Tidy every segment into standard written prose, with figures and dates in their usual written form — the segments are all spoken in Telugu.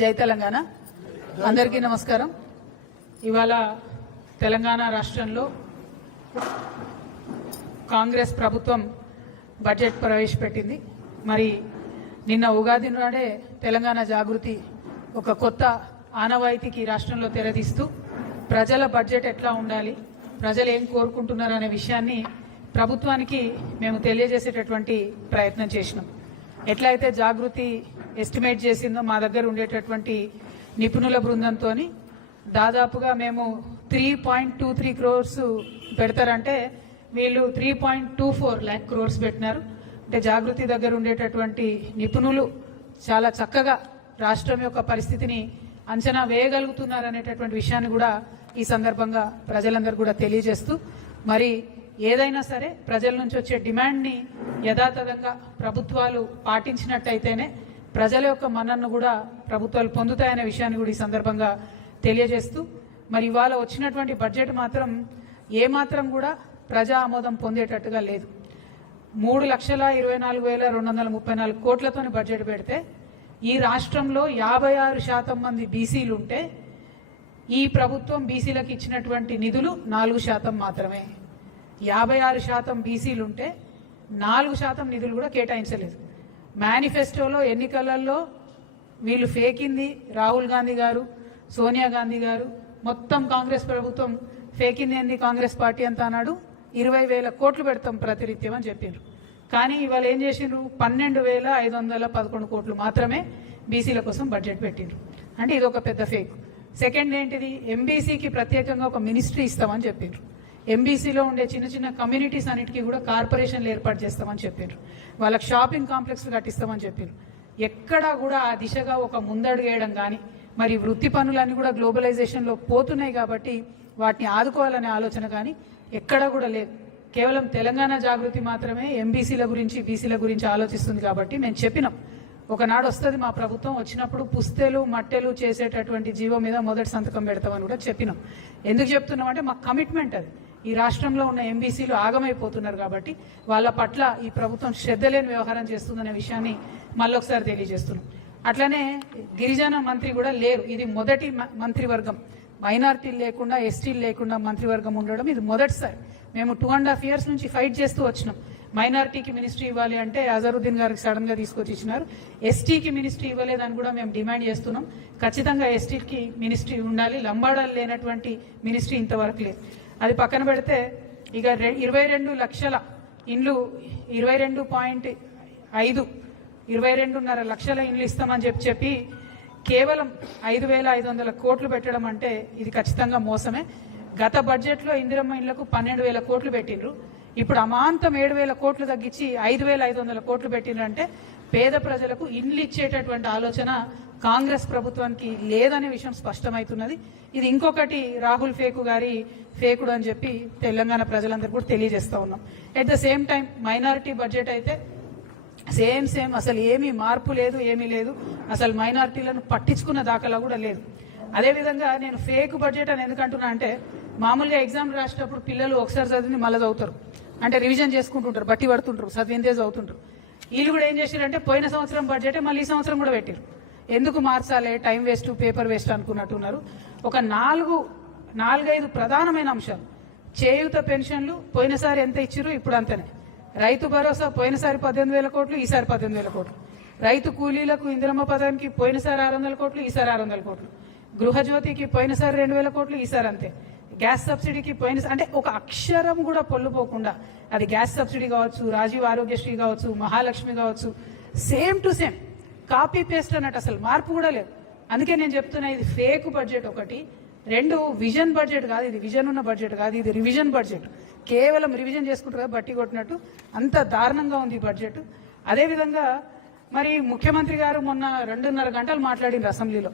జై తెలంగాణ. అందరికీ నమస్కారం. ఇవాళ తెలంగాణ రాష్ట్రంలో కాంగ్రెస్ ప్రభుత్వం బడ్జెట్ ప్రవేశపెట్టింది. మరి నిన్న ఉగాది నాడే తెలంగాణ జాగృతి ఒక కొత్త ఆనవాయితీకి రాష్ట్రంలో తెరదీస్తూ ప్రజల బడ్జెట్ ఎట్లా ఉండాలి, ప్రజలు ఏం కోరుకుంటున్నారు అనే విషయాన్ని ప్రభుత్వానికి మేము తెలియజేసేటటువంటి ప్రయత్నం చేసినాం. ఎట్లయితే జాగృతి ఎస్టిమేట్ చేసిందో మా దగ్గర ఉండేటటువంటి నిపుణుల బృందంతో దాదాపుగా మేము 3.23 crores పెడతారంటే వీళ్ళు 3.24 lakh crores పెట్టినారు. అంటే జాగృతి దగ్గర ఉండేటటువంటి నిపుణులు చాలా చక్కగా రాష్ట్రం యొక్క పరిస్థితిని అంచనా వేయగలుగుతున్నారు అనేటటువంటి విషయాన్ని కూడా ఈ సందర్భంగా ప్రజలందరూ కూడా తెలియజేస్తూ, మరి ఏదైనా సరే ప్రజల నుంచి వచ్చే డిమాండ్ని యథాతథంగా ప్రభుత్వాలు పాటించినట్టయితేనే ప్రజల యొక్క మన్ననను కూడా ప్రభుత్వాలు పొందుతాయనే విషయాన్ని కూడా ఈ సందర్భంగా తెలియజేస్తూ, మరి ఇవాళ వచ్చినటువంటి బడ్జెట్ మాత్రం ఏమాత్రం కూడా ప్రజా ఆమోదం పొందేటట్టుగా లేదు. 3,24,234 కోట్లతోని బడ్జెట్ పెడితే ఈ రాష్ట్రంలో 56% మంది బీసీలు ఉంటే ఈ ప్రభుత్వం బీసీలకు ఇచ్చినటువంటి నిధులు 4% మాత్రమే. 56% బీసీలు ఉంటే 4% నిధులు కూడా కేటాయించలేదు. మేనిఫెస్టోలో ఎన్నికలలో వీళ్ళు ఫేకింది రాహుల్ గాంధీ గారు, సోనియా గాంధీ గారు, మొత్తం కాంగ్రెస్ ప్రభుత్వం ఫేకింది ఏంది కాంగ్రెస్ పార్టీ అంతా అన్నాడు. 20,000 కోట్లు పెడతాం ప్రతినిత్యం అని చెప్పారు. కానీ ఇవాళ ఏం చేసిండ్రు, 12,511 కోట్లు మాత్రమే బీసీల కోసం బడ్జెట్ పెట్టిండ్రు. అంటే ఇది ఒక పెద్ద ఫేక్. సెకండ్ ఏంటిది, ఎంబీసీకి ప్రత్యేకంగా ఒక మినిస్ట్రీ ఇస్తామని చెప్పారు. ఎంబీసీలో ఉండే చిన్న చిన్న కమ్యూనిటీస్ అన్నిటికీ కూడా కార్పొరేషన్లు ఏర్పాటు చేస్తామని చెప్పారు. వాళ్ళకి షాపింగ్ కాంప్లెక్స్లు కట్టిస్తామని చెప్పారు. ఎక్కడా కూడా ఆ దిశగా ఒక ముందడుగు వేయడం కానీ, మరి వృత్తి పనులన్నీ కూడా గ్లోబలైజేషన్లో పోతున్నాయి కాబట్టి వాటిని ఆదుకోవాలనే ఆలోచన కానీ ఎక్కడా కూడా లేదు. కేవలం తెలంగాణ జాగృతి మాత్రమే ఎంబీసీల గురించి బీసీల గురించి ఆలోచిస్తుంది. కాబట్టి మేము చెప్పినాం, ఒకనాడు వస్తుంది మా ప్రభుత్వం, వచ్చినప్పుడు పుస్తెలు మట్టెలు చేసేటటువంటి జీవో మీద మొదటి సంతకం పెడతామని కూడా చెప్పినాం. ఎందుకు చెప్తున్నాం అంటే మా కమిట్మెంట్ అది. ఈ రాష్ట్రంలో ఉన్న ఎంబీసీలు ఆగమైపోతున్నారు కాబట్టి వాళ్ళ పట్ల ఈ ప్రభుత్వం శ్రద్ధ లేని వ్యవహారం చేస్తుందనే విషయాన్ని మళ్ళొకసారి తెలియజేస్తున్నాం. అట్లనే గిరిజన మంత్రి కూడా లేరు. ఇది మొదటి మంత్రివర్గం, మైనార్టీలు లేకుండా ఎస్టీలు లేకుండా మంత్రివర్గం ఉండడం ఇది మొదటిసారి. మేము 2.5 years నుంచి ఫైట్ చేస్తూ వచ్చినాం. మైనార్టీకి మినిస్ట్రీ ఇవ్వాలి అంటే అజరుద్దీన్ గారికి సడన్ గా తీసుకొచ్చి ఇచ్చినారు. ఎస్టీకి మినిస్ట్రీ ఇవ్వలేదని కూడా మేము డిమాండ్ చేస్తున్నాం. ఖచ్చితంగా ఎస్టీకి మినిస్ట్రీ ఉండాలి. లంబాడాలు లేనటువంటి మినిస్ట్రీ ఇంతవరకు లేదు. అది పక్కన పెడితే ఇక 22 లక్షల ఇండ్లు 22.5 లక్షల ఇండ్లు ఇస్తామని చెప్పి కేవలం 5,500 కోట్లు పెట్టడం అంటే ఇది ఖచ్చితంగా మోసమే. గత బడ్జెట్లో ఇందిరమ్మ ఇండ్లకు 12,000 కోట్లు పెట్టిండ్రు. ఇప్పుడు అమాంతం 7,000 కోట్లు తగ్గించి 5,500 కోట్లు పెట్టిండ్రంటే పేద ప్రజలకు ఇండ్లు ఇచ్చేటటువంటి ఆలోచన కాంగ్రెస్ ప్రభుత్వానికి లేదనే విషయం స్పష్టమవుతున్నది. ఇది ఇంకొకటి రాహుల్ గారి ఫేకుడు అని చెప్పి తెలంగాణ ప్రజలందరూ కూడా తెలియజేస్తా ఉన్నాం. At the same time minority budget అయితే సేమ్ అసలు ఏమీ మార్పు లేదు, ఏమీ లేదు. అసలు మైనారిటీలను పట్టించుకున్న దాఖలా కూడా లేదు. అదేవిధంగా నేను ఫేక్ బడ్జెట్ అని ఎందుకంటున్నా అంటే, మామూలుగా ఎగ్జామ్ రాసేటప్పుడు పిల్లలు ఒకసారి చదివింది మళ్ళీ చదువుతారు, అంటే రివిజన్ చేసుకుంటుంటారు, బట్టి పడుతుంటారు, చదివిందే చదువుతుంటారు. వీళ్ళు కూడా ఏం చేశారంటే పోయిన సంవత్సరం బడ్జెటే మళ్ళీ ఈ సంవత్సరం కూడా పెట్టారు. ఎందుకు మార్చాలి, టైం వేస్ట్, పేపర్ వేస్ట్ అనుకున్నట్టున్నారు. ఒక 4-5 ప్రధానమైన అంశాలు. చేయూత పెన్షన్లు పోయినసారి ఎంత ఇచ్చారు, ఇప్పుడు అంతనే. రైతు భరోసా పోయినసారి 18,000 కోట్లు, ఈసారి 18,000 కోట్లు. రైతు కూలీలకు ఇందిరమ్మ పథకానికి పోయినసారి 600 కోట్లు, ఈసారి 600 కోట్లు. గృహజ్యోతికి పోయినసారి 2,000 కోట్లు, ఈసారి అంతే. గ్యాస్ సబ్సిడీకి అంటే ఒక అక్షరం కూడా పొల్లుపోకుండా, అది గ్యాస్ సబ్సిడీ కావచ్చు, రాజీవ్ ఆరోగ్యశ్రీ కావచ్చు, మహాలక్ష్మి కావచ్చు, same to same copy paste అన్నట్టు, అసలు మార్పు కూడా లేదు. అందుకే నేను చెప్తున్నా ఇది ఫేక్ బడ్జెట్. ఒకటి. 2 విజన్ బడ్జెట్ కాదు, ఇది విజన్ ఉన్న బడ్జెట్ కాదు, ఇది రివిజన్ బడ్జెట్. కేవలం రివిజన్ చేసుకుంటారు బట్టి కొట్టినట్టు, అంత దారుణంగా ఉంది ఈ బడ్జెట్. అదేవిధంగా మరి ముఖ్యమంత్రి గారు మొన్న 2.5 గంటలు మాట్లాడిండ్రు అసెంబ్లీలో.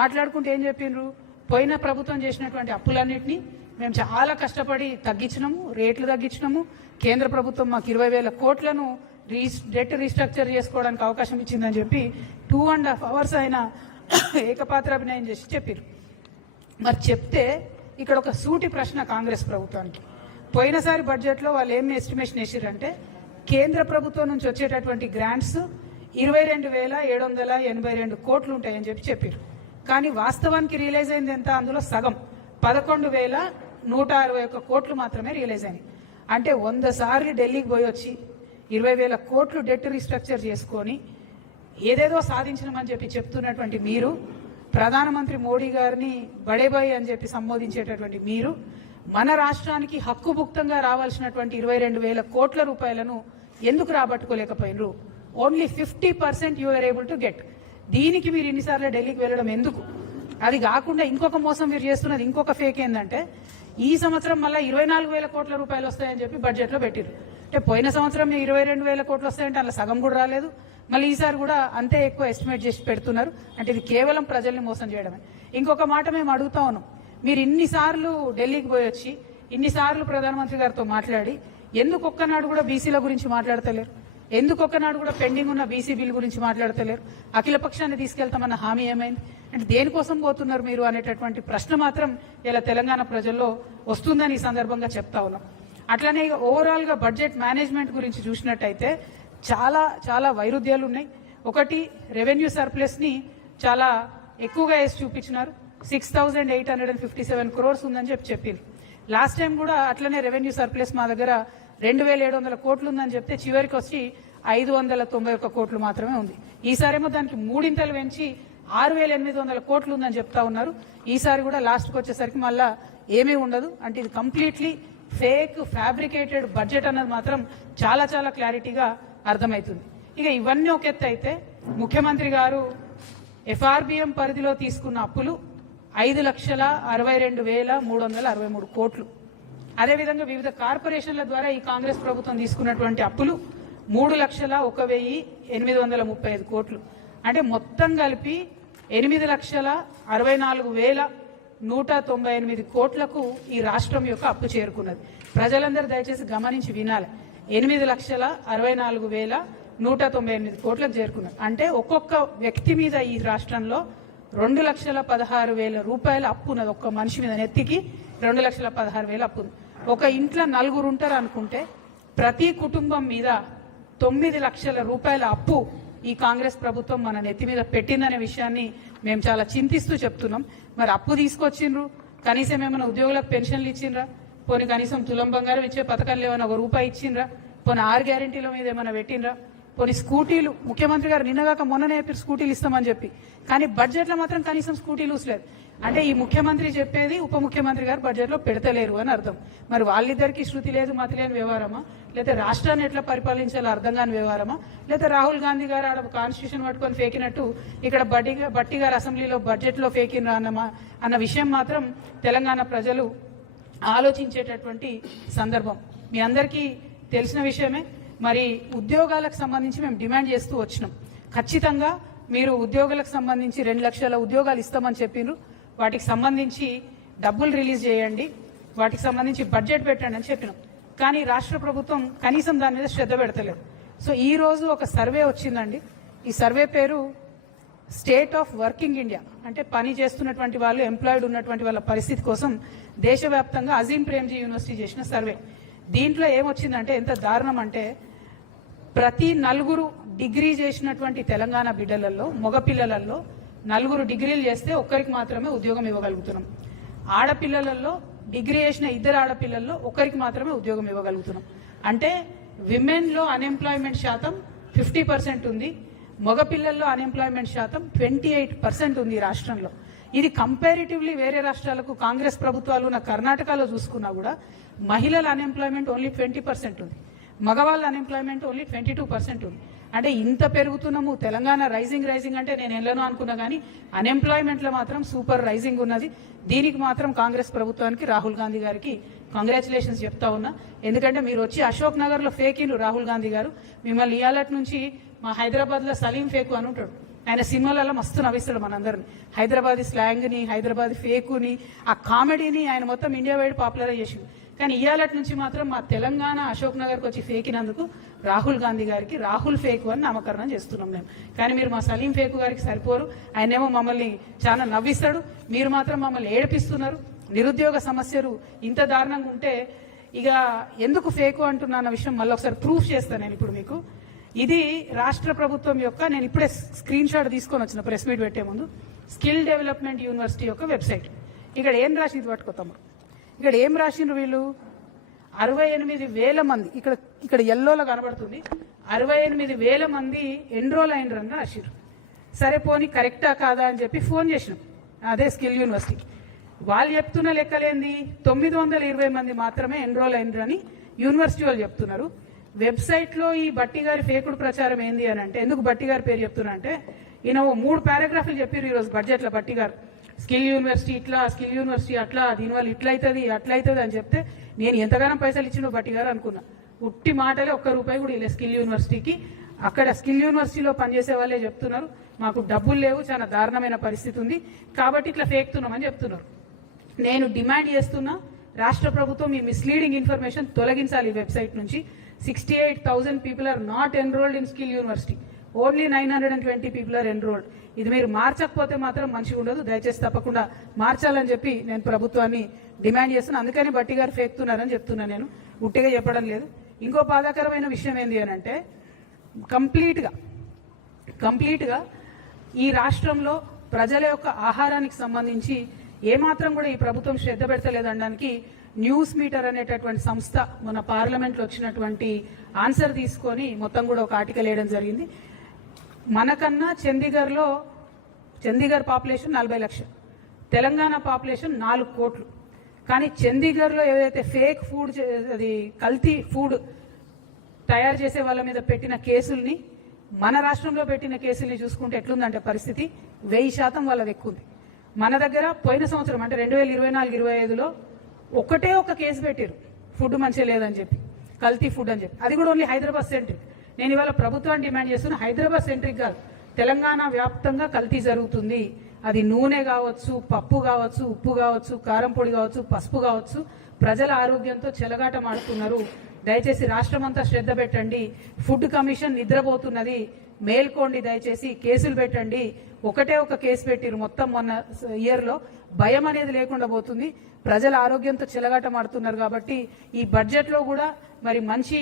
మాట్లాడుకుంటే ఏం చెప్పిండ్రు, పోయిన ప్రభుత్వం చేసినటువంటి అప్పులన్నింటినీ మేము చాలా కష్టపడి తగ్గించినాము, రేట్లు తగ్గించినాము. కేంద్ర ప్రభుత్వం మాకు 20,000 కోట్లను డెట్ రీస్ట్రక్చర్ చేసుకోవడానికి అవకాశం ఇచ్చిందని చెప్పి 2.5 hours ఆయన ఏకపాత్రాభినయం చేసి చెప్పారు. మరి చెప్తే ఇక్కడ ఒక సూటి ప్రశ్న కాంగ్రెస్ ప్రభుత్వానికి. పోయినసారి బడ్జెట్లో వాళ్ళు ఏం ఎస్టిమేషన్ వేసారంటే కేంద్ర ప్రభుత్వం నుంచి వచ్చేటటువంటి గ్రాంట్స్ 22,782 కోట్లు ఉంటాయని చెప్పారు. కానీ వాస్తవానికి రియలైజ్ అయింది ఎంత? అందులో సగం 11,161 కోట్లు మాత్రమే రియలైజ్ అయినాయి. అంటే 100 సార్లు ఢిల్లీకి పోయి వచ్చి 20,000 కోట్లు డెట్ రీస్ట్రక్చర్ చేసుకొని ఏదేదో సాధించమని చెప్తున్నటువంటి మీరు, ప్రధానమంత్రి మోడీ గారిని బడేబాయ్ అని చెప్పి సంబోధించేటటువంటి మీరు, మన రాష్ట్రానికి హక్కుభుక్తంగా రావాల్సినటువంటి 22,000 కోట్ల రూపాయలను ఎందుకు రాబట్టుకోలేకపోయినరు? Only 50% you are able to get. దీనికి మీరు ఇన్నిసార్లు ఢిల్లీకి వెళ్ళడం ఎందుకు? అది కాకుండా ఇంకొక మోసం మీరు చేస్తున్నది, ఇంకొక ఫేక్ ఏంటంటే ఈ సంవత్సరం మళ్ళీ 24,000 కోట్ల రూపాయలు వస్తాయని చెప్పి బడ్జెట్లో పెట్టారు. అంటే పోయిన సంవత్సరం 22,000 కోట్లు వస్తాయంటే అలా సగం కూడా రాలేదు. మళ్ళీ ఈసారి కూడా అంతే ఎక్కువ ఎస్టిమేట్ చేసి పెడుతున్నారు. అంటే ఇది కేవలం ప్రజల్ని మోసం చేయడమే. ఇంకొక మాట మేము అడుగుతా ఉన్నాం, మీరు ఇన్నిసార్లు ఢిల్లీకి పోయి వచ్చి ఇన్నిసార్లు ప్రధానమంత్రి గారితో మాట్లాడి ఎందుకు ఒక్కనాడు కూడా బీసీల గురించి మాట్లాడతలేరు? ఎందుకు ఒక్కనాడు కూడా పెండింగ్ ఉన్న బీసీ బిల్ గురించి మాట్లాడతలేరు? అఖిల పక్షాన్ని తీసుకెళ్తామన్న హామీ ఏమైంది? అంటే దేనికోసం పోతున్నారు మీరు అనేటటువంటి ప్రశ్న మాత్రం ఇలా తెలంగాణ ప్రజల్లో వస్తుందని ఈ సందర్భంగా చెప్తా ఉన్నాం. అట్లనే ఓవరాల్ గా బడ్జెట్ మేనేజ్మెంట్ గురించి చూసినట్టయితే చాలా చాలా వైరుధ్యాలు ఉన్నాయి. ఒకటి, రెవెన్యూ సర్ప్లస్ ని చాలా ఎక్కువగా వేసి చూపించినారు. 6,857 crores ఉందని చెప్పింది. లాస్ట్ టైం కూడా అట్లనే రెవెన్యూ సర్ప్లస్ మా దగ్గర 2,700 కోట్లు ఉందని చెప్తే చివరికి వచ్చి 591 కోట్లు మాత్రమే ఉంది. ఈసారేమో దానికి మూడింతలు పెంచి 6,800 కోట్లు ఉందని చెప్తా ఉన్నారు. ఈసారి కూడా లాస్ట్కి వచ్చేసరికి మళ్ళా ఏమీ ఉండదు. అంటే ఇది కంప్లీట్లీ ఫేక్, ఫ్యాబ్రికేటెడ్ బడ్జెట్ అన్నది మాత్రం చాలా చాలా క్లారిటీగా అర్థమవుతుంది. ఇక ఇవన్నీ ఒక ఎత్తు అయితే, ముఖ్యమంత్రి గారు ఎఫ్ఆర్బిఎం పరిధిలో తీసుకున్న అప్పులు 5,62,363 కోట్లు. అదేవిధంగా వివిధ కార్పొరేషన్ల ద్వారా ఈ కాంగ్రెస్ ప్రభుత్వం తీసుకున్నటువంటి అప్పులు 3,01,835 కోట్లు. అంటే మొత్తం కలిపి 8,64,198 కోట్లకు ఈ రాష్ట్రం యొక్క అప్పు చేరుకున్నది. ప్రజలందరూ దయచేసి గమనించి వినాలి. 8,64,198 కోట్లకు చేరుకున్నది. అంటే ఒక్కొక్క వ్యక్తి మీద ఈ రాష్ట్రంలో 2,16,000 రూపాయల అప్పు ఉన్నది. ఒక్క మనిషి మీద నెత్తికి 2,16,000 అప్పు ఉంది. ఒక ఇంట్లో 4 ఉంటారు అనుకుంటే ప్రతి కుటుంబం మీద 9 లక్షల రూపాయల అప్పు ఈ కాంగ్రెస్ ప్రభుత్వం మన నెత్తి మీద పెట్టిందనే విషయాన్ని మేము చాలా చింతిస్తూ చెప్తున్నాం. మరి అప్పు తీసుకొచ్చిండ్రు, కనీసం ఏమైనా ఉద్యోగులకు పెన్షన్లు ఇచ్చిండ్రా? పోనీ కనీసం తులం బంగారం ఇచ్చే పథకాలు ఏమైనా ₹1 ఇచ్చిండ్రా? పోనీ 6 గ్యారెంటీల మీద ఏమైనా పెట్టిండ్రా? పోనీ స్కూటీలు, ముఖ్యమంత్రి గారు నిన్నగాక మొన్ననే స్కూటీలు ఇస్తామని చెప్పి, కానీ బడ్జెట్లో మాత్రం కనీసం స్కూటీలు ఊసలేదు. అంటే ఈ ముఖ్యమంత్రి చెప్పేది ఉప ముఖ్యమంత్రి గారు బడ్జెట్లో పెడతలేరు అని అర్థం. మరి వాళ్ళిద్దరికి శృతి లేదు, మతి లేని వ్యవహారమా? లేదా రాష్ట్రాన్ని ఎట్లా పరిపాలించాలో అర్థం కాని వ్యవహారమా? లేదా రాహుల్ గాంధీ గారు ఆడ కాన్స్టిట్యూషన్ పట్టుకొని ఫేకినట్టు ఇక్కడ బట్టి గారు అసెంబ్లీలో బడ్జెట్లో ఫేకినరా అన్న విషయం మాత్రం తెలంగాణ ప్రజలు ఆలోచించేటటువంటి సందర్భం. మీ అందరికీ తెలిసిన విషయమే. మరి ఉద్యోగాలకు సంబంధించి మేము డిమాండ్ చేస్తూ వచ్చినాం. ఖచ్చితంగా మీరు ఉద్యోగులకు సంబంధించి 2 లక్షల ఉద్యోగాలు ఇస్తామని చెప్పిండ్రు. వాటికి సంబంధించి డబ్బులు రిలీజ్ చేయండి, వాటికి సంబంధించి బడ్జెట్ పెట్టండి అని చెప్పినాం. కానీ రాష్ట్ర ప్రభుత్వం కనీసం దాని మీద శ్రద్ధ పెడతలేదు. సో ఈ రోజు ఒక సర్వే వచ్చిందండి. ఈ సర్వే పేరు స్టేట్ ఆఫ్ వర్కింగ్ ఇండియా. అంటే పని చేస్తున్నటువంటి వాళ్ళు, ఎంప్లాయిడ్ ఉన్నటువంటి వాళ్ళ పరిస్థితి కోసం దేశవ్యాప్తంగా అజీం ప్రేమ్జీ యూనివర్సిటీ చేసిన సర్వే. దీంట్లో ఏమొచ్చిందంటే ఎంత దారుణం అంటే, ప్రతి 4 డిగ్రీ చేసినటువంటి తెలంగాణ బిడ్డలలో, మగపిల్లలలో 4 డిగ్రీలు చేస్తే ఒక్కరికి మాత్రమే ఉద్యోగం ఇవ్వగలుగుతున్నాం. ఆడపిల్లలలో డిగ్రీ చేసిన 2 ఆడపిల్లల్లో ఒక్కరికి మాత్రమే ఉద్యోగం ఇవ్వగలుగుతున్నాం. అంటే విమెన్లో అన్ఎంప్లాయ్మెంట్ శాతం 50% ఉంది, మగపిల్లల్లో అన్ఎంప్లాయ్మెంట్ శాతం 28% ఉంది ఈ రాష్ట్రంలో. ఇది కంపారిటివ్లీ వేరే రాష్ట్రాలకు, కాంగ్రెస్ ప్రభుత్వాలు ఉన్న కర్ణాటకలో చూసుకున్నా కూడా మహిళల అన్ఎంప్లాయ్మెంట్ ఓన్లీ 20% ఉంది, మగవాళ్ళ అన్ఎంప్లాయ్మెంట్ ఓన్లీ 22% ఉంది. అంటే ఇంత పెరుగుతున్నాము, తెలంగాణ రైజింగ్ అంటే నేను ఎల్లనో అనుకున్నా, కానీ అన్ఎంప్లాయ్మెంట్లో మాత్రం సూపర్ రైజింగ్ ఉన్నది. దీనికి మాత్రం కాంగ్రెస్ ప్రభుత్వానికి, రాహుల్ గాంధీ గారికి కంగ్రాచులేషన్స్ చెప్తా ఉన్నా. ఎందుకంటే మీరు వచ్చి అశోక్ నగర్లో ఫేకిండ్రు రాహుల్ గాంధీ గారు. మిమ్మల్ని ఇయాలటి నుంచి మా హైదరాబాద్లో సలీం ఫేకు అని ఉంటాడు. ఆయన సినిమాలలో మస్తు నవ్విస్తాడు మనందరిని. హైదరాబాదీ స్లాంగ్ని, హైదరాబాదీ ఫేకుని, ఆ కామెడీని ఆయన మొత్తం ఇండియా వైడ్ పాపులరైజ్ చేసింది. కానీ ఇయాలటి నుంచి మాత్రం మా తెలంగాణ అశోక్ నగర్కి వచ్చి ఫేకినందుకు రాహుల్ గాంధీ గారికి రాహుల్ ఫేకు అని నామకరణం చేస్తున్నాం మేము. కానీ మీరు మా సలీం ఫేకు గారికి సరిపోరు. ఆయనేమో మమ్మల్ని చాలా నవ్విస్తాడు, మీరు మాత్రం మమ్మల్ని ఏడిపిస్తున్నారు. నిరుద్యోగ సమస్యలు ఇంత దారుణంగా ఉంటే ఇక ఎందుకు ఫేకు అంటున్నా అన్న విషయం మళ్ళీ ఒకసారి ప్రూఫ్ చేస్తాను నేను ఇప్పుడు మీకు. ఇది రాష్ట్ర ప్రభుత్వం యొక్క, నేను ఇప్పుడే స్క్రీన్ షాట్ తీసుకొని వచ్చిన ప్రెస్ మీట్ పెట్టే ముందు, స్కిల్ డెవలప్మెంట్ యూనివర్సిటీ యొక్క వెబ్సైట్. ఇక్కడ ఏం రాసింది పట్టుకోతాము, ఇక్కడ ఏం రాసిండ్రు వీళ్ళు, 68,000 మంది, ఇక్కడ ఎల్లోలో కనబడుతుంది, 68,000 మంది ఎన్రోల్ అయినరని రాసిర్రు. సరే పోనీ కరెక్టా కాదా అని చెప్పి ఫోన్ చేసినాం అదే స్కిల్ యూనివర్సిటీకి. వాళ్ళు చెప్తున్న లెక్కలేంది, 920 మంది మాత్రమే ఎన్రోల్ అయినరని యూనివర్సిటీ వాళ్ళు చెప్తున్నారు. వెబ్సైట్లో ఈ బట్టి గారి ఫేకుడు ప్రచారం ఏంది అని అంటే, ఎందుకు బట్టి గారి పేరు చెప్తున్నా అంటే, ఈయన 3 పారాగ్రాఫ్లు చెప్పారు ఈరోజు బడ్జెట్లో బట్టి గారు. స్కిల్ యూనివర్సిటీ ఇట్లా, స్కిల్ యూనివర్సిటీ అట్లా, దీనివల్ల ఇట్లయితుంది అట్లయితుంది అని చెప్తే నేను ఎంతగానో పైసలు ఇచ్చిండో బట్టి గారు అనుకున్నా. ఉట్టి మాటలే, ₹1 కూడా ఇలా స్కిల్ యూనివర్సిటీకి. అక్కడ స్కిల్ యూనివర్సిటీలో పనిచేసే వాళ్ళే చెప్తున్నారు మాకు డబ్బులు లేవు, చాలా దారుణమైన పరిస్థితి ఉంది కాబట్టి ఇట్లా ఫేక్తున్నామని చెప్తున్నారు. నేను డిమాండ్ చేస్తున్నా, రాష్ట్ర ప్రభుత్వం ఈ మిస్లీడింగ్ ఇన్ఫర్మేషన్ తొలగించాలి ఈ వెబ్సైట్ నుంచి. 68,000 people are not enrolled in skill university. Only 920 people are enrolled. ఇది మీరు మార్చకపోతే మాత్రం మంచిగా ఉండదు. దయచేసి తప్పకుండా మార్చాలని చెప్పి నేను ప్రభుత్వాన్ని డిమాండ్ చేస్తున్నాను. అందుకని బట్టి గారు ఫేక్తున్నారని చెప్తున్నాను, నేను ఉట్టిగా చెప్పడం లేదు. ఇంకో బాధాకరమైన విషయం ఏంటి అని అంటే, కంప్లీట్గా ఈ రాష్ట్రంలో ప్రజల యొక్క ఆహారానికి సంబంధించి ఏమాత్రం కూడా ఈ ప్రభుత్వం శ్రద్ధ పెడతలేదనడానికి న్యూస్ మీటర్ అనేటటువంటి సంస్థ మన పార్లమెంట్లో వచ్చినటువంటి ఆన్సర్ తీసుకొని మొత్తం కూడా ఒక ఆర్టికల్ వేయడం జరిగింది. మనకన్నా చండీగఢ్ పాపులేషన్ 40 లక్షలు, తెలంగాణ పాపులేషన్ 4 కోట్లు. కానీ చండీగఢ్లో ఏదైతే ఫేక్ ఫుడ్, అది కల్తీ ఫుడ్ తయారు చేసే వాళ్ళ మీద పెట్టిన కేసుల్ని మన రాష్ట్రంలో పెట్టిన కేసుల్ని చూసుకుంటే ఎట్లుందంటే పరిస్థితి 1000% వాళ్ళది ఎక్కువ ఉంది. మన దగ్గర పోయిన సంవత్సరం అంటే 2024-25లో ఒకటే ఒక కేసు పెట్టారు, ఫుడ్ మంచిగా లేదని చెప్పి, కల్తీ ఫుడ్ అని చెప్పి. అది కూడా ఓన్లీ హైదరాబాద్ సెంట్రిక్. నేను ఇవాళ ప్రభుత్వాన్ని డిమాండ్ చేస్తున్నా, హైదరాబాద్ సెంట్రిక్ కాదు, తెలంగాణ వ్యాప్తంగా కల్తీ జరుగుతుంది. అది నూనె కావచ్చు, పప్పు కావచ్చు, ఉప్పు కావచ్చు, కారం పొడి కావచ్చు, పసుపు కావచ్చు. ప్రజల ఆరోగ్యంతో చెలగాటమాడుతున్నారు. దయచేసి రాష్ట్రమంతా శ్రద్ధ పెట్టండి. ఫుడ్ కమిషన్ నిద్రపోతున్నది, మేల్కోండి. దయచేసి కేసులు పెట్టండి. ఒకటే ఒక కేసు పెట్టిరు మొత్తం మొన్న ఇయర్లో. భయం అనేది లేకుండా పోతుంది. ప్రజల ఆరోగ్యంతో చెలగాటమాడుతున్నారు కాబట్టి ఈ బడ్జెట్లో కూడా మరి మంచి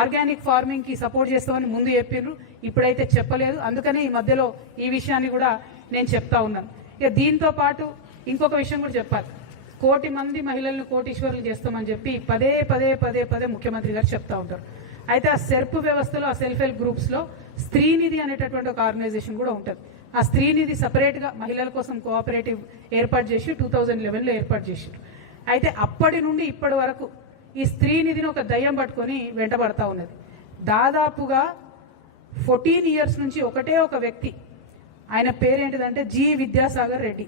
ఆర్గానిక్ ఫార్మింగ్ కి సపోర్ట్ చేస్తామని ముందు చెప్పిర్రు, ఇప్పుడైతే చెప్పలేదు. అందుకని ఈ మధ్యలో ఈ విషయాన్ని కూడా నేను చెప్తా ఉన్నాను. ఇక దీంతో పాటు ఇంకొక విషయం కూడా చెప్పాలి. 1 కోటి మంది మహిళలను కోటీశ్వరులు చేస్తామని చెప్పి పదే ముఖ్యమంత్రి గారు చెప్తా ఉంటారు. అయితే ఆ సెర్ప్ వ్యవస్థలో, ఆ సెల్ఫ్ హెల్ప్ గ్రూప్స్ లో స్త్రీనిధి అనేటటువంటి ఒక ఆర్గనైజేషన్ కూడా ఉంటుంది. ఆ స్త్రీనిధి సపరేట్ గా మహిళల కోసం కోఆపరేటివ్ ఏర్పాటు చేసి 2011లో ఏర్పాటు చేశారు. అయితే అప్పటి నుండి ఇప్పటి వరకు ఈ స్త్రీనిధిని ఒక దయ్యం పట్టుకొని వెంటబడతా ఉన్నది. దాదాపుగా 14 years నుంచి ఒకటే ఒక వ్యక్తి, ఆయన పేరేంటిదంటే జి విద్యాసాగర్ రెడ్డి.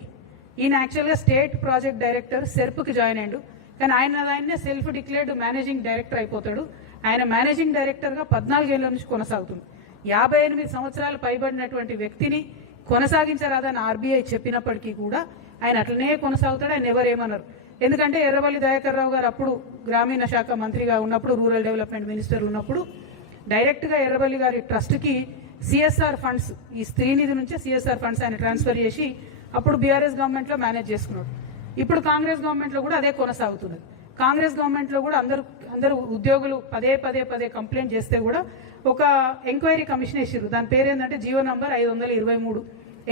ఈయన యాక్చువల్గా స్టేట్ ప్రాజెక్ట్ డైరెక్టర్ సెర్ప్కి జాయిన్ అయ్యాడు. కానీ ఆయనే సెల్ఫ్ డిక్లేర్డ్ మేనేజింగ్ డైరెక్టర్ అయిపోతాడు. ఆయన మేనేజింగ్ డైరెక్టర్గా 14 ఏళ్ల నుంచి కొనసాగుతుంది. 58 సంవత్సరాలు పైబడినటువంటి వ్యక్తిని కొనసాగించరాదని ఆర్బీఐ చెప్పినప్పటికీ కూడా ఆయన అట్లనే కొనసాగుతాడు. ఆయన ఎవరేమన్నారు. ఎందుకంటే ఎర్రవల్లి దయాకర్ రావు గారు అప్పుడు గ్రామీణ శాఖ మంత్రిగా ఉన్నప్పుడు, రూరల్ డెవలప్మెంట్ మినిస్టర్ ఉన్నప్పుడు డైరెక్ట్గా ఎర్రవల్లి గారి ట్రస్ట్కి సిఎస్ఆర్ ఫండ్స్, ఈ స్త్రీనిధి నుంచే సిఎస్ఆర్ ఫండ్స్ ఆయన ట్రాన్స్ఫర్ చేసి అప్పుడు బీఆర్ఎస్ గవర్నమెంట్లో మేనేజ్ చేసుకున్నాడు. ఇప్పుడు కాంగ్రెస్ గవర్నమెంట్లో కూడా అదే కొనసాగుతున్నది. కాంగ్రెస్ గవర్నమెంట్లో కూడా అందరూ ఉద్యోగులు పదే కంప్లైంట్ చేస్తే కూడా ఒక ఎంక్వైరీ కమిషన్ వేసారు. దాని పేరు ఏంటంటే జీవో నంబర్ 523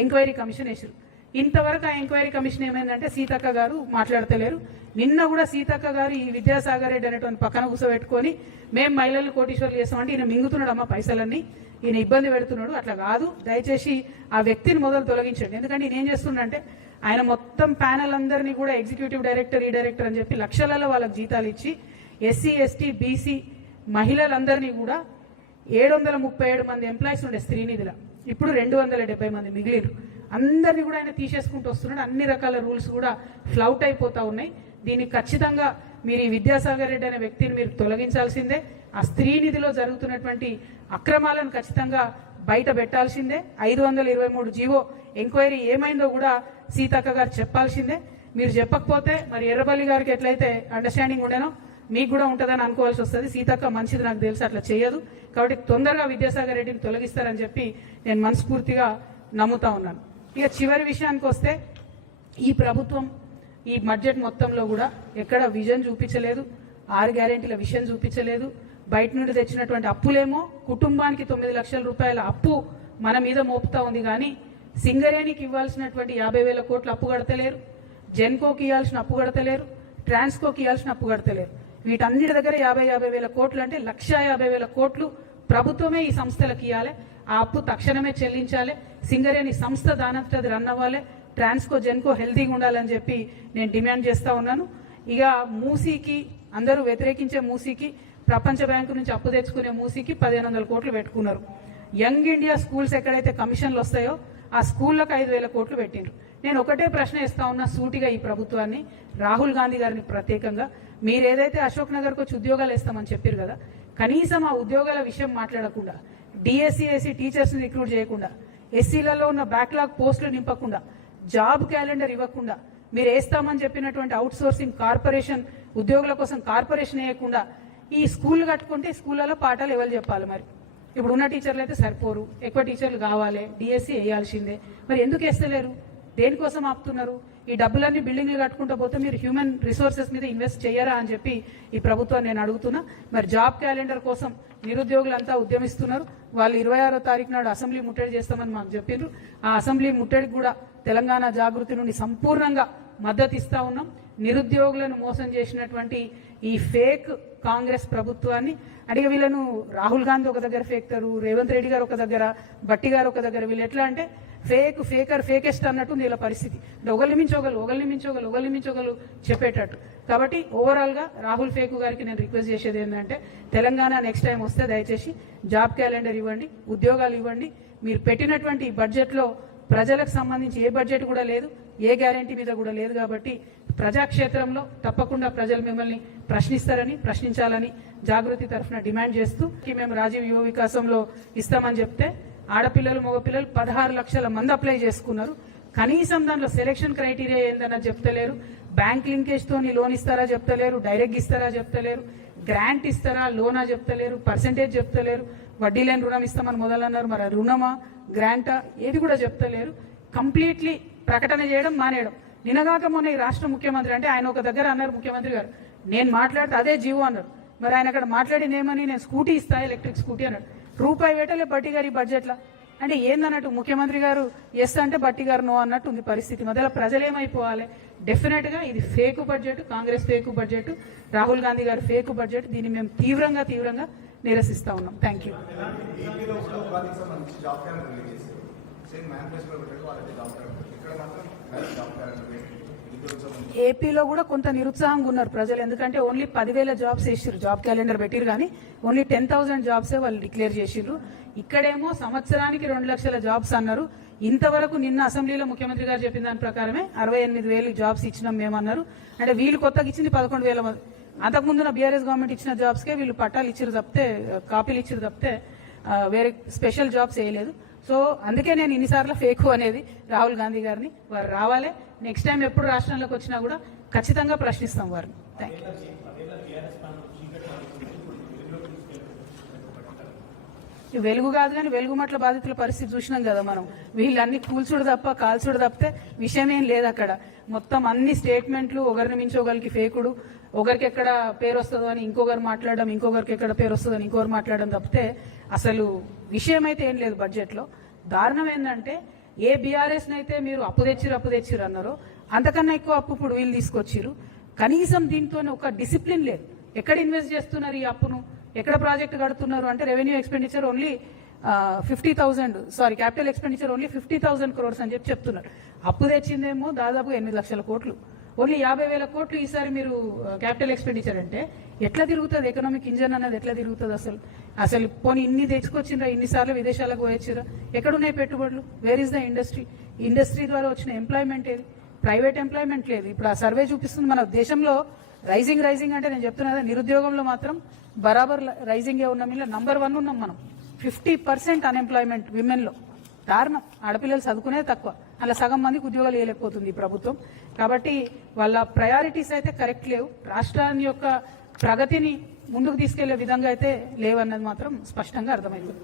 ఎంక్వైరీ కమిషన్ వేసారు. ఇంతవరకు ఆ ఎంక్వైరీ కమిషన్ ఏమైందంటే సీతక్క గారు మాట్లాడతలేరు. నిన్న కూడా సీతక్క గారు ఈ విద్యాసాగర్ రెడ్డి అనేటువంటి పక్కన కూర్చోబెట్టుకొని మేము మహిళలు కోటీశ్వర్లు చేస్తామంటే ఈయన మింగుతున్నాడు అమ్మ పైసలన్నీ, ఈయన ఇబ్బంది పెడుతున్నాడు. అట్లా కాదు, దయచేసి ఆ వ్యక్తిని మొదలు తొలగించండి. ఎందుకంటే ఈయన ఏం చేస్తుండంటే ఆయన మొత్తం ప్యానల్ అందరినీ కూడా ఎగ్జిక్యూటివ్ డైరెక్టర్, ఈ డైరెక్టర్ అని చెప్పి లక్షలలో వాళ్ళకి జీతాలు ఇచ్చి ఎస్సీ ఎస్టీ బీసీ మహిళలందరినీ కూడా 737 మంది ఎంప్లాయీస్ ఉండే స్త్రీనిధిలో ఇప్పుడు 270 మంది మిగిలిరు. అందరినీ కూడా ఆయన తీసేసుకుంటూ వస్తున్నాడు. అన్ని రకాల రూల్స్ కూడా ఫ్లౌట్ అయిపోతా ఉన్నాయి. దీనికి ఖచ్చితంగా మీరు ఈ విద్యాసాగర్ రెడ్డి అనే వ్యక్తిని మీరు తొలగించాల్సిందే. ఆ స్త్రీనిధిలో జరుగుతున్నటువంటి అక్రమాలను ఖచ్చితంగా బయట పెట్టాల్సిందే. 523 జీవో ఎంక్వైరీ ఏమైందో కూడా సీతక్క గారు చెప్పాల్సిందే. మీరు చెప్పకపోతే మరి ఎర్రబల్లి గారికి ఎట్లయితే అండర్స్టాండింగ్ ఉండేనో మీకు కూడా ఉంటుందని అనుకోవాల్సి వస్తుంది. సీతక్క మంచిది నాకు తెలుసు, అట్లా చేయదు. కాబట్టి తొందరగా విద్యాసాగర్ రెడ్డిని తొలగిస్తారని చెప్పి నేను మనస్ఫూర్తిగా నమ్ముతా ఉన్నాను. ఇక చివరి విషయానికి వస్తే, ఈ ప్రభుత్వం ఈ బడ్జెట్ మొత్తంలో కూడా ఎక్కడ విజన్ చూపించలేదు, 6 గ్యారెంటీల విషయం చూపించలేదు. బయట నుండి తెచ్చినటువంటి అప్పులేమో కుటుంబానికి 9 లక్షల రూపాయల అప్పు మన మీద మోపుతా ఉంది. కానీ సింగరేణికి ఇవ్వాల్సినటువంటి 50,000 కోట్లు అప్పు కడతలేరు, జెన్కోకి ఇవ్వాల్సిన అప్పు కడతలేరు, ట్రాన్స్కోకి ఇవ్వాల్సిన అప్పు కడతలేరు. వీటన్నిటి దగ్గర 50,000 కోట్లు అంటే 1,50,000 కోట్లు ప్రభుత్వమే ఈ సంస్థలకు ఇవ్వాలి. ఆ అప్పు తక్షణమే చెల్లించాలి. సింగరేణి సంస్థ దానంతట రన్ అవ్వాలి. ట్రాన్స్కో జెన్కో హెల్తీగా ఉండాలని చెప్పి నేను డిమాండ్ చేస్తా ఉన్నాను. ఇక మూసీకి అందరూ వ్యతిరేకించే మూసీకి, ప్రపంచ బ్యాంకు నుంచి అప్పు తెచ్చుకునే మూసీకి 1,500 కోట్లు పెట్టుకున్నారు. యంగ్ ఇండియా స్కూల్స్ ఎక్కడైతే కమిషన్లు వస్తాయో ఆ స్కూళ్ళకు 5,000 కోట్లు పెట్టిండ్రు. నేను ఒకటే ప్రశ్న ఇస్తా ఉన్నా సూటిగా ఈ ప్రభుత్వాన్ని, రాహుల్ గాంధీ గారిని ప్రత్యేకంగా, మీరు ఏదైతే అశోక్ నగర్కి వచ్చి ఉద్యోగాలు ఇస్తామని చెప్పారు కదా, కనీసం ఆ ఉద్యోగాల విషయం మాట్లాడకుండా, డిఎస్సి ఎస్సీ టీచర్స్ని రిక్రూట్ చేయకుండా, ఎస్సీలలో ఉన్న బ్యాక్లాగ్ పోస్టులు నింపకుండా, జాబ్ క్యాలెండర్ ఇవ్వకుండా, మీరు వేస్తామని చెప్పినటువంటి అవుట్ సోర్సింగ్ కార్పొరేషన్ ఉద్యోగుల కోసం కార్పొరేషన్ వేయకుండా ఈ స్కూల్ కట్టుకుంటే స్కూళ్ళలో పాఠాలు ఎవరు చెప్పాలి? మరి ఇప్పుడు ఉన్న టీచర్లు అయితే సరిపోరు, ఎక్కువ టీచర్లు కావాలి, డిఎస్సి వేయాల్సిందే. మరి ఎందుకు వేస్తలేరు? దేనికోసం ఆపుతున్నారు? ఈ డబ్బులన్నీ బిల్డింగ్లు కట్టుకుంటూ పోతే మీరు హ్యూమన్ రిసోర్సెస్ మీద ఇన్వెస్ట్ చేయరా అని చెప్పి ఈ ప్రభుత్వాన్ని నేను అడుగుతున్నా. మరి జాబ్ క్యాలెండర్ కోసం నిరుద్యోగులంతా ఉద్యమిస్తున్నారు. వాళ్ళు 26వ తారీఖు నాడు అసెంబ్లీ ముట్టడి చేస్తామని మాకు చెప్పిండ్రు. ఆ అసెంబ్లీ ముట్టడికి కూడా తెలంగాణ జాగృతి నుండి సంపూర్ణంగా మద్దతు ఇస్తా ఉన్నాం. నిరుద్యోగులను మోసం చేసినటువంటి ఈ ఫేక్ కాంగ్రెస్ ప్రభుత్వాన్ని అడిగి వీళ్ళను రాహుల్ గాంధీ ఒక దగ్గర ఫేక్తారు, రేవంత్ రెడ్డి గారు ఒక దగ్గర, బట్టి గారు ఒక దగ్గర, వీళ్ళు ఎట్లా అంటే ఫేకర్ ఫేకెస్ట్ అన్నట్టు వీళ్ళ పరిస్థితి. ఒకళ్ళని మించోగలు చెప్పేటట్టు. కాబట్టి ఓవరాల్ గా రాహుల్ ఫేకు గారికి నేను రిక్వెస్ట్ చేసేది ఏంటంటే, తెలంగాణ నెక్స్ట్ టైం వస్తే దయచేసి జాబ్ క్యాలెండర్ ఇవ్వండి, ఉద్యోగాలు ఇవ్వండి. మీరు పెట్టినటువంటి బడ్జెట్లో ప్రజలకు సంబంధించి ఏ బడ్జెట్ కూడా లేదు, ఏ గ్యారంటీ మీద కూడా లేదు. కాబట్టి ప్రజాక్షేత్రంలో తప్పకుండా ప్రజలు మిమ్మల్ని ప్రశ్నించాలని జాగృతి తరఫున డిమాండ్ చేస్తూ, మేము రాజీవ్ యువ వికాసంలో ఇస్తామని చెప్తే ఆడపిల్లలు మగపిల్లలు 16 లక్షల మంది అప్లై చేసుకున్నారు. కనీసం దాంట్లో సెలెక్షన్ క్రైటీరియా ఏందన్నా చెప్తలేరు. బ్యాంక్ లింకేజ్ తోని లోన్ ఇస్తారా చెప్తలేరు, డైరెక్ట్ ఇస్తారా చెప్తలేరు, గ్రాంట్ ఇస్తారా లోనా చెప్తలేరు, పర్సెంటేజ్ చెప్తలేరు, వడ్డీ లేని రుణం ఇస్తామని మొదలన్నారు. మరి రుణమా గ్రాంటా ఏది కూడా చెప్తలేరు. కంప్లీట్లీ ప్రకటన చేయడం మానేయడం. నిన్నగాక మొన్న ఈ రాష్ట్ర ముఖ్యమంత్రి అంటే ఆయన ఒక దగ్గర అన్నారు, ముఖ్యమంత్రి గారు నేను మాట్లాడితే అదే జీవో అన్నారు. మరి ఆయన అక్కడ మాట్లాడినేమని నేను స్కూటీ ఇస్తా, ఎలక్ట్రిక్ స్కూటీ అన్నాడు. రూపాయి వేటలే బట్టి గారి బడ్జెట్లో. అంటే ఏందన్నట్టు ముఖ్యమంత్రి గారు ఎస్ అంటే బట్టి గారు నో అన్నట్టు ఉంది పరిస్థితి. మొదల ప్రజలేమైపోవాలి? డెఫినెట్ గా ఇది fake budget, Congress fake budget, Rahul Gandhi గారు ఫేక్ బడ్జెట్. దీన్ని మేము తీవ్రంగా నిరసిస్తా ఉన్నాం. Thank you. ఏపీలో కూడా కొంత నిరుత్సాహంగా ఉన్నారు ప్రజలు. ఎందుకంటే ఓన్లీ 10,000 జాబ్స్ వేసిర్రు, జాబ్ క్యాలెండర్ పెట్టిరు, కానీ ఓన్లీ 10,000 జాబ్సే వాళ్ళు డిక్లేర్ చేసిర్రు. ఇక్కడేమో సంవత్సరానికి 2 లక్షల జాబ్స్ అన్నారు. ఇంతవరకు నిన్న అసెంబ్లీలో ముఖ్యమంత్రి గారు చెప్పిన దాని ప్రకారమే 68,000 జాబ్స్ ఇచ్చినాం మేమన్నారు. అంటే వీళ్ళు కొత్తగా ఇచ్చింది 11,000 మంది. అంతకుముందున బీఆర్ఎస్ గవర్నమెంట్ ఇచ్చిన జాబ్స్కే వీళ్ళు పట్టాలు ఇచ్చిరు తప్పితే, కాపీలు ఇచ్చిరు తప్పితే వేరే స్పెషల్ జాబ్స్ వేయలేదు. సో అందుకే నేను ఇన్నిసార్లు ఫేకు అనేది రాహుల్ గాంధీ గారిని. వారు రావాలి. నెక్స్ట్ టైం ఎప్పుడు రాష్ట్రంలోకి వచ్చినా కూడా ఖచ్చితంగా ప్రశ్నిస్తాం వారిని. Thank you. వెలుగు కాదు కానీ వెలుగుమట్ల బాధితుల పరిస్థితి చూసినాం కదా మనం. వీళ్ళన్ని కూల్చుడు తప్ప కాల్చుడు తప్పితే విషయం ఏం లేదు అక్కడ. మొత్తం అన్ని స్టేట్మెంట్లు ఒకరిని మించి ఒకరికి ఫేకుడు, ఒకరికి ఎక్కడ పేరు వస్తుందో అని ఇంకొకరు మాట్లాడడం, ఇంకొకరికి ఎక్కడ పేరు వస్తుందో అని ఇంకొకరు మాట్లాడడం తప్పితే అసలు విషయం అయితే ఏం లేదు బడ్జెట్లో. దారుణం ఏంటంటే, ఏ బీఆర్ఎస్ అయితే మీరు అప్పు తెచ్చిరు అన్నారో అంతకన్నా ఎక్కువ అప్పు ఇప్పుడు వీళ్ళు తీసుకొచ్చిరు. కనీసం దీంతో ఒక డిసిప్లిన్ లేదు. ఎక్కడ ఇన్వెస్ట్ చేస్తున్నారు ఈ అప్పును, ఎక్కడ ప్రాజెక్ట్ కడుతున్నారు అంటే revenue expenditure only 50,000, capital expenditure only 50,000 crores అని చెప్తున్నారు. అప్పు తెచ్చిందేమో దాదాపు 8 లక్షల కోట్లు. ఓన్లీ 50,000 కోట్లు ఈసారి మీరు క్యాపిటల్ ఎక్స్పెండిచర్ అంటే ఎట్లా తిరుగుతుంది? ఎకనామిక్ ఇంజన్ అనేది ఎట్లా తిరుగుతుంది? అసలు పోనీ ఇన్ని తెచ్చుకొచ్చిండ్రా, ఇన్నిసార్లు విదేశాలకు పోయొచ్చిరా? ఎక్కడున్నాయి పెట్టుబడులు? Where is the industry? Industry ద్వారా వచ్చిన ఎంప్లాయ్మెంట్ ఏది? ప్రైవేట్ ఎంప్లాయ్మెంట్ లేదు. ఇప్పుడు ఆ సర్వే చూపిస్తుంది మన దేశంలో రైజింగ్ అంటే నేను చెప్తున్నా కదా, నిరుద్యోగంలో మాత్రం బరాబర్ రైజింగే ఉన్నాం. ఇలా నంబర్ 1 ఉన్నాం మనం. 50% అన్ఎంప్లాయ్మెంట్ విమెన్లో. దారుణం. ఆడపిల్లలు చదువుకునే తక్కువ, అలా సగం మందికి ఉద్యోగాలు వేయలేకపోతుంది ఈ ప్రభుత్వం. కాబట్టి వాళ్ళ ప్రయారిటీస్ అయితే కరెక్ట్ లేవు. రాష్ట్రాన్ని యొక్క ప్రగతిని ముందుకు తీసుకెళ్లే విధంగా అయితే లేవన్నది మాత్రం స్పష్టంగా అర్థమైంది.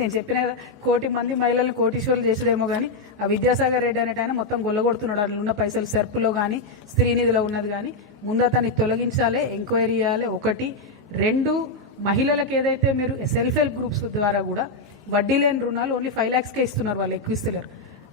నేను చెప్పిన కదా, 1 కోటి మంది మహిళలను కోటీశ్వరులు చేసేదేమో కానీ ఆ విద్యాసాగర్ రెడ్డి అనేట ఆయన మొత్తం గొల్లగొడుతున్నాడు. అందులో ఉన్న పైసలు సెర్పులో కానీ స్త్రీనిధిలో ఉన్నది కానీ ముందు అతన్ని తొలగించాలి, ఎంక్వైరీ చేయాలి. 1, 2 మహిళలకు ఏదైతే మీరు సెల్ఫ్ హెల్ప్ గ్రూప్స్ ద్వారా కూడా వడ్డీ లేని రుణాలు ఓన్లీ 5 lakhsకే ఇస్తున్నారు, వాళ్ళు ఎక్కువ ఇస్తున్నారు.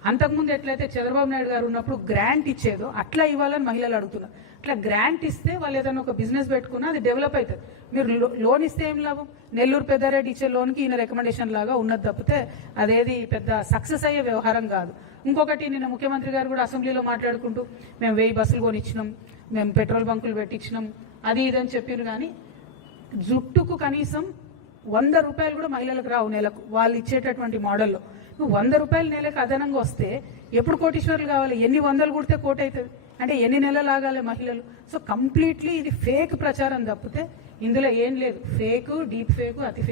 అంతకుముందు ఎట్లయితే చంద్రబాబు నాయుడు గారు ఉన్నప్పుడు గ్రాంట్ ఇచ్చేదో అట్లా ఇవ్వాలని మహిళలు అడుగుతున్నారు. అట్లా గ్రాంట్ ఇస్తే వాళ్ళు ఏదైనా ఒక బిజినెస్ పెట్టుకున్నా అది డెవలప్ అవుతుంది. మీరు లోన్ ఇస్తే ఏం లాభం? నెల్లూరు పెద్దారెడ్డి ఇచ్చే లోన్కి ఈయన రికమెండేషన్ లాగా ఉన్నది తప్పితే అదేది పెద్ద సక్సెస్ అయ్యే వ్యవహారం కాదు. ఇంకొకటి, నిన్న ముఖ్యమంత్రి గారు కూడా అసెంబ్లీలో మాట్లాడుకుంటూ మేము 1000 బస్సులు కొనిచ్చినాం, మేము పెట్రోల్ బంకులు పెట్టించినాం, అది ఇదని చెప్పారు. కానీ జుట్టుకు కనీసం 100 రూపాయలు కూడా మహిళలకు రావు నెలకు వాళ్ళు ఇచ్చేటటువంటి మోడల్లో. నువ్వు 100 రూపాయలు నెలకు అదనంగా వస్తే ఎప్పుడు కోటీశ్వరులు కావాలి? ఎన్ని వందలు కుడితే కోటి అవుతుంది అంటే ఎన్ని నెలలు ఆగాలి మహిళలు? సో కంప్లీట్లీ ఇది ఫేక్ ప్రచారం తప్పితే ఇందులో ఏం లేదు. ఫేక్, డీప్ ఫేక్, అతి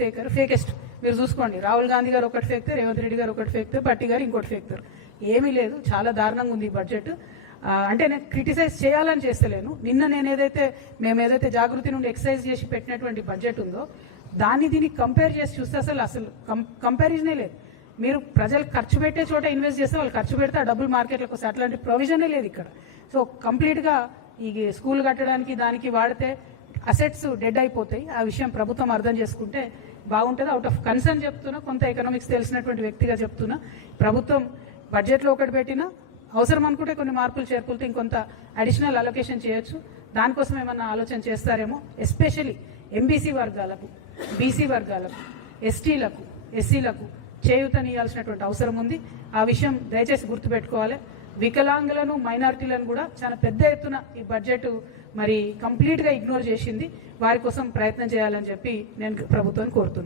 ఫేకర్, ఫేకెస్ట్. మీరు చూసుకోండి, రాహుల్ గాంధీ గారు ఒకటి ఫేక్తారు, రేవంత్ రెడ్డి గారు ఒకటి ఫేక్తారు, పట్టి గారు ఇంకోటి ఫేక్తారు. ఏమీ లేదు, చాలా దారుణంగా ఉంది ఈ బడ్జెట్. అంటే నేను క్రిటిసైజ్ చేయాలని చేస్తలేను. నిన్న నేను మేము ఏదైతే జాగృతి నుండి ఎక్సర్సైజ్ చేసి పెట్టినటువంటి బడ్జెట్ ఉందో దాన్ని దీనికి కంపేర్ చేసి చూస్తే అసలు కంపారిజనే లేదు. మీరు ప్రజలు ఖర్చు పెట్టే చోట ఇన్వెస్ట్ చేస్తే వాళ్ళు ఖర్చు పెడితే ఆ డబ్బులు మార్కెట్లోకి వస్తాయి. అట్లాంటి ప్రొవిజనే లేదు ఇక్కడ. సో కంప్లీట్గా ఈ స్కూల్ కట్టడానికి దానికి వాడితే అసెట్స్ డెడ్ అయిపోతాయి. ఆ విషయం ప్రభుత్వం అర్థం చేసుకుంటే బాగుంటుంది. అవుట్ ఆఫ్ కన్సర్న్ చెప్తున్నా, కొంత ఎకనామిక్స్ తెలిసినటువంటి వ్యక్తిగా చెప్తున్నా. ప్రభుత్వం బడ్జెట్లో ఒకటి పెట్టినా అవసరం అనుకుంటే కొన్ని మార్పులు చేర్పులతో ఇంకొంత అడిషనల్ అలొకేషన్ చేయొచ్చు. దానికోసం ఏమన్నా ఆలోచన చేస్తారేమో. ఎస్పెషలీ ఎంబీసీ వర్గాలకు, బీసీ వర్గాలకు, ఎస్టీలకు, ఎస్సీలకు చేయూతనియాల్సినటువంటి అవసరం ఉంది. ఆ విషయం దయచేసి గుర్తుపెట్టుకోవాలి. వికలాంగులను, మైనారిటీలను కూడా చాలా పెద్ద ఎత్తున ఈ బడ్జెట్ మరి కంప్లీట్గా ఇగ్నోర్ చేసింది. వారి కోసం ప్రయత్నం చేయాలని చెప్పి నేను ప్రభుత్వాన్ని కోరుతున్నాను.